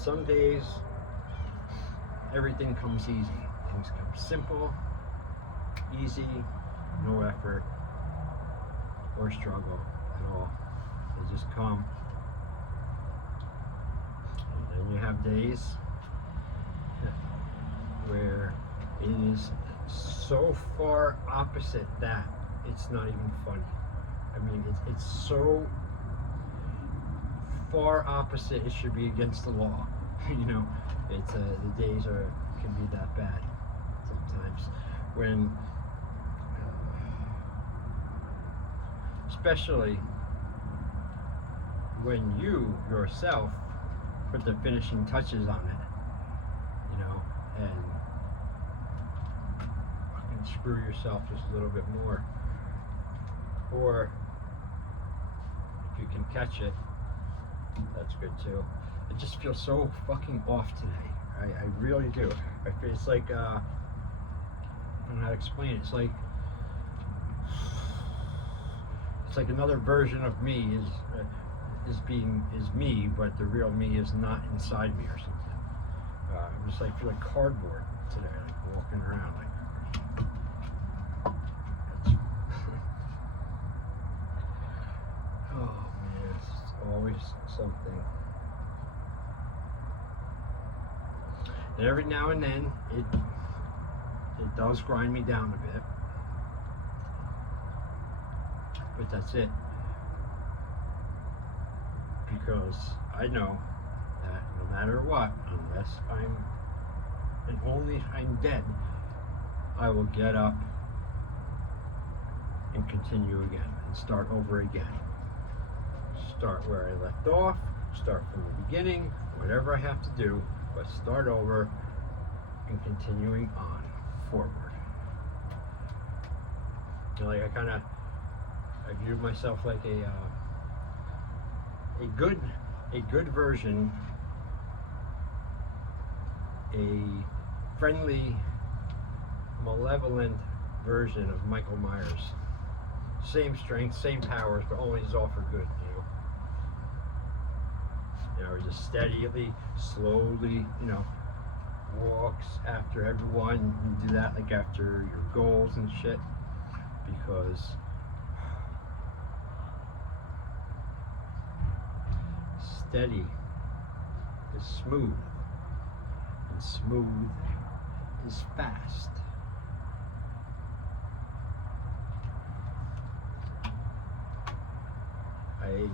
some days everything comes easy. Things come simple, easy, no effort or struggle at all. They just come. And then you have days where it is so far opposite that it's not even funny. I mean, it's so far opposite it should be against the law. You know, it's the days can be that bad sometimes when, especially when you yourself put the finishing touches on it, you know, and screw yourself just a little bit more, or if you can catch it, that's good too. It just feels so fucking off today. I really do. It's like I don't know how to explain it. It's like another version of me is me, but the real me is not inside me or something. I'm just like feel like cardboard today, like walking around like. Oh man, it's always something. And every now and then it does grind me down a bit. But that's it. Because I know that no matter what, unless I'm dead, I will get up and continue again and start over again. Start where I left off, start from the beginning, whatever I have to do, but start over and continuing on forward. You know, like I view myself like a good version, a friendly, malevolent version of Michael Myers. Same strength, same powers, but always all for good, you know. You know, just steadily, slowly, you know, walks after everyone. You do that like after your goals and shit, because steady is smooth, and smooth is fast. I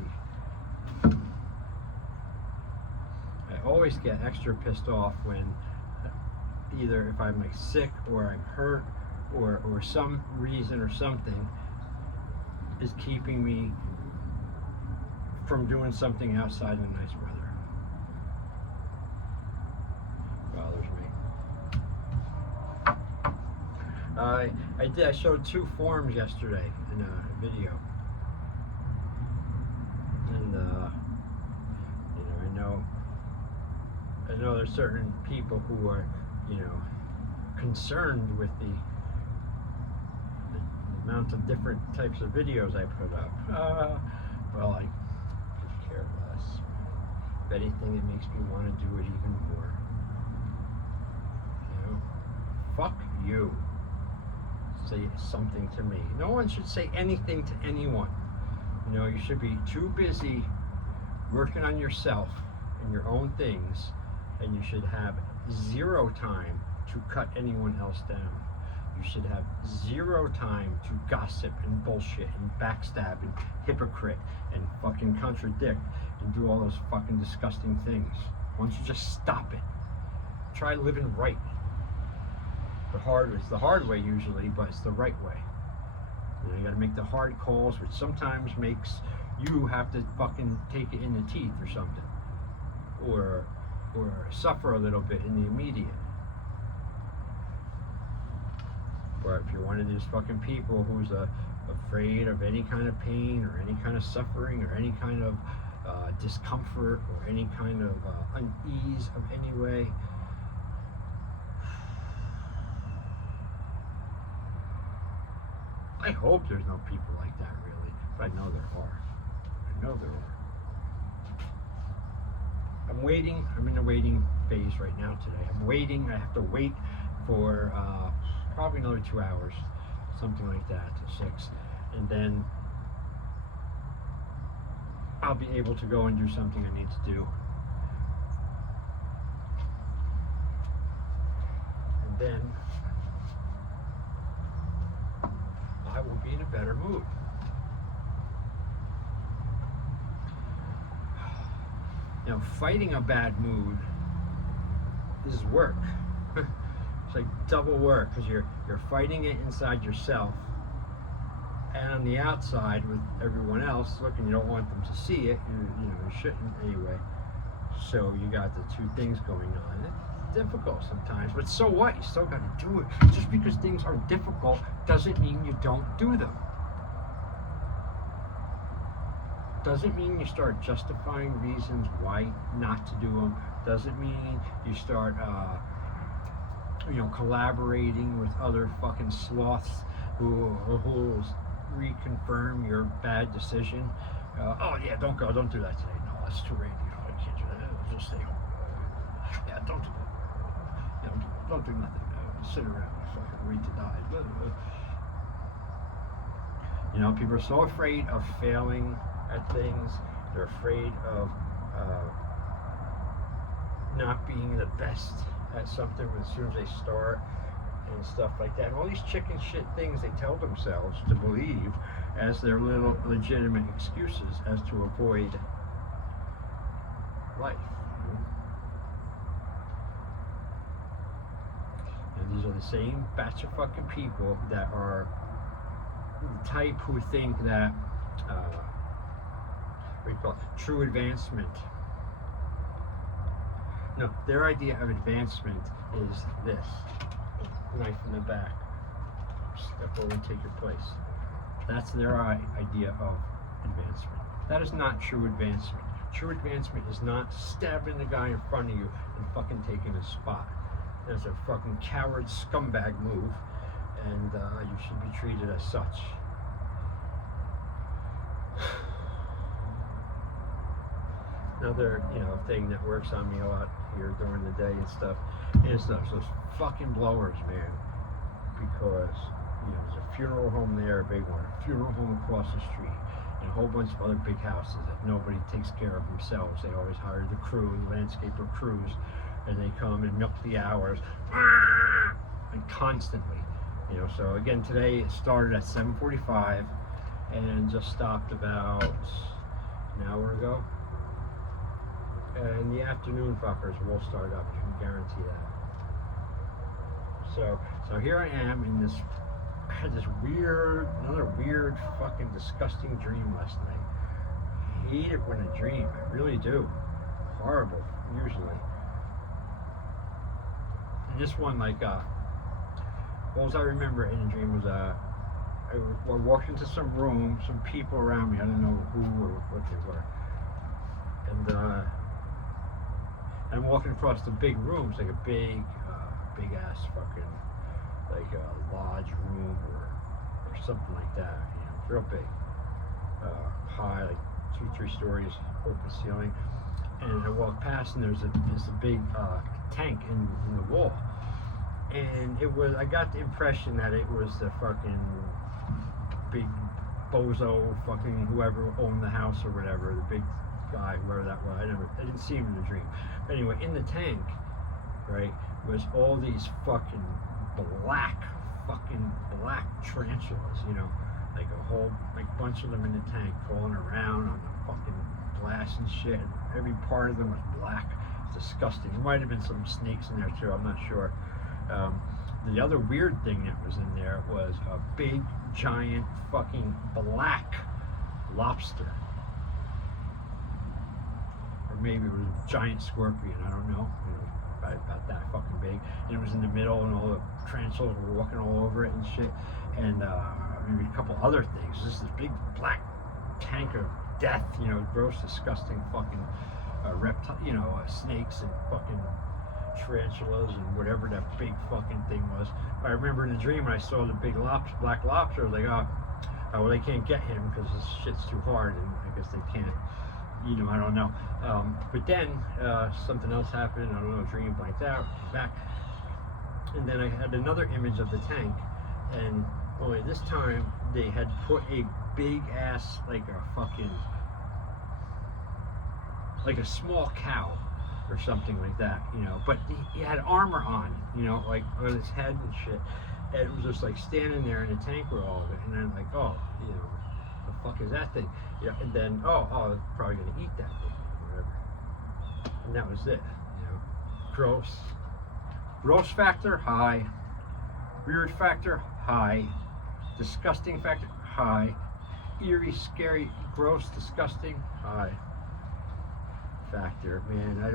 always get extra pissed off when either if I'm like sick or I'm hurt or some reason or something is keeping me from doing something outside in nice weather. Bothers me. I showed 2 forms yesterday in a video. And you know, I know there's certain people who are, you know, concerned with the amount of different types of videos I put up. Well, I could care less. If anything, it makes me want to do it even more. You know, fuck you. Say something to me. No one should say anything to anyone. You know, you should be too busy working on yourself and your own things, and you should have 0 time to cut anyone else down. You should have 0 time to gossip and bullshit and backstab and hypocrite and fucking contradict and do all those fucking disgusting things. Why don't you just stop it? Try living right. It's the hard way usually, but it's the right way. You know, you gotta make the hard calls, which sometimes makes you have to fucking take it in the teeth or something. Or suffer a little bit in the immediate. But if you're one of these fucking people who's afraid of any kind of pain or any kind of suffering or any kind of discomfort or any kind of unease of any way, I hope there's no people like that really, but I know there are. I know there are. I'm waiting. I'm in the waiting phase right now today. I'm waiting. I have to wait for probably another 2 hours, something like that, to 6. And then I'll be able to go and do something I need to do. And then I will be in a better mood. Now, fighting a bad mood is work. It's like double work because you're fighting it inside yourself and on the outside with everyone else. Look, and you don't want them to see it. You shouldn't anyway. So you got the two things going on. It's difficult sometimes, but so what? You still got to do it. Just because things are difficult doesn't mean you don't do them. Doesn't mean you start justifying reasons why not to do them. Doesn't mean you start, collaborating with other fucking sloths who reconfirm your bad decision. Oh yeah, don't go, don't do that today. No, that's too rainy. I can't do that. Just stay home. Yeah, don't do that. Don't do nothing. Sit around. Fucking wait to die. People are so afraid of failing at things. They're afraid of not being the best at something as soon as they start and stuff like that. And all these chicken shit things they tell themselves to believe as their little legitimate excuses as to avoid life. And these are the same batch of fucking people that are the type who think that what do you call it? True advancement. No, their idea of advancement is this. Knife in the back. Step over and take your place. That's their idea of advancement. That is not true advancement. True advancement is not stabbing the guy in front of you and fucking taking his spot. That's a fucking coward scumbag move, and you should be treated as such. Another, thing that works on me a lot here during the day and stuff is those fucking blowers, man. Because, there's a funeral home there, a big one, a funeral home across the street, and a whole bunch of other big houses that nobody takes care of themselves. They always hire the crew, the landscaper crews, and they come and milk the hours, and constantly. So again, today it started at 7:45 and just stopped about an hour ago. In the afternoon, fuckers will start up. You can guarantee that. So here I am in this. I had this another weird, fucking disgusting dream last night. I hate it when I dream. I really do. Horrible, usually. And this one, all I remember in the dream was I walked into some room, some people around me. I don't know who or what they were, and I'm walking across the big rooms, like a big ass fucking, like a lodge room or something like that, real big, high, like 2-3 stories, open ceiling. And I walk past, and there's a big tank in the wall, and I got the impression that it was the fucking big bozo, fucking whoever owned the house or whatever, the big guy, whoever that was. I didn't see him in the dream. But anyway, in the tank, right, was all these fucking black tarantulas, like a whole bunch of them in the tank crawling around on the fucking glass and shit. Every part of them was black. It's disgusting. There might have been some snakes in there too, I'm not sure. The other weird thing that was in there was a big, giant, fucking black lobster. Or maybe it was a giant scorpion, I don't know. About that fucking big. And it was in the middle, and all the tarantulas were walking all over it and shit. And maybe a couple other things. Just this big black tank of death, gross, disgusting fucking reptile, snakes and fucking tarantulas and whatever that big fucking thing was. I remember in the dream when I saw the big black lobster, I was like, oh well, they can't get him because this shit's too hard, and I guess they can't I don't know. But then something else happened. I don't know. Dream blanked out. Came back, and then I had another image of the tank, and only this time they had put a big ass, like a small cow or something like that, but he had armor on, like on his head and shit, and it was just like standing there in a tank with all of it, and I'm like, oh, the fuck is that thing? And then it's probably gonna eat that thing, whatever. And that was it, gross factor high, weird factor high, disgusting factor high, eerie, scary, gross, disgusting high factor. Man, I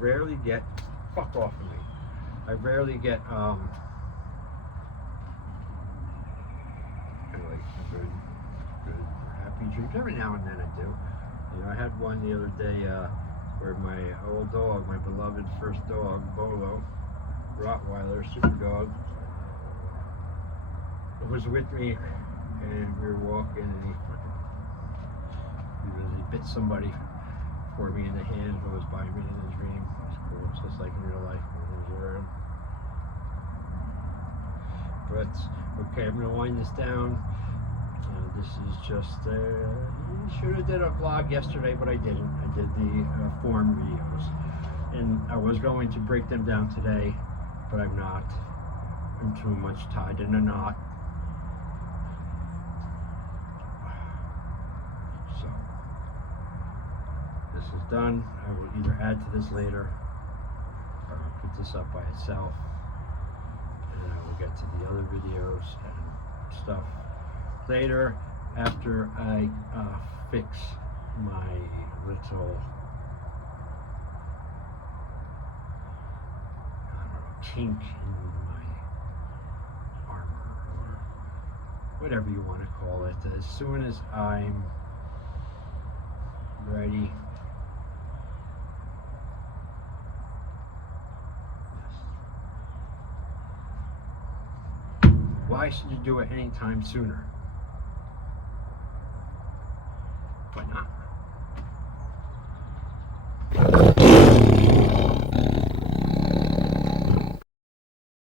rarely get, fuck off of me, I rarely get kind of like good happy dreams. Every now and then I do. I had one the other day where my old dog, my beloved first dog, Bolo, Rottweiler, super dog, was with me, and we were walking, and he bit somebody for me in the hand who was by me in a dream. It's cool. It's just like in real life when I was around. But okay, I'm gonna wind this down. This is just should have did a vlog yesterday, but I didn't. I did the form videos, and I was going to break them down today, but I'm not. I'm too much tied in a knot. So this is done. I will either add to this later, or I'll put this up by itself, and I will get to the other videos and stuff later after I fix my little, I don't know, kink in my armor, or whatever you want to call it. As soon as I'm ready. Why should you do it anytime sooner? Why not?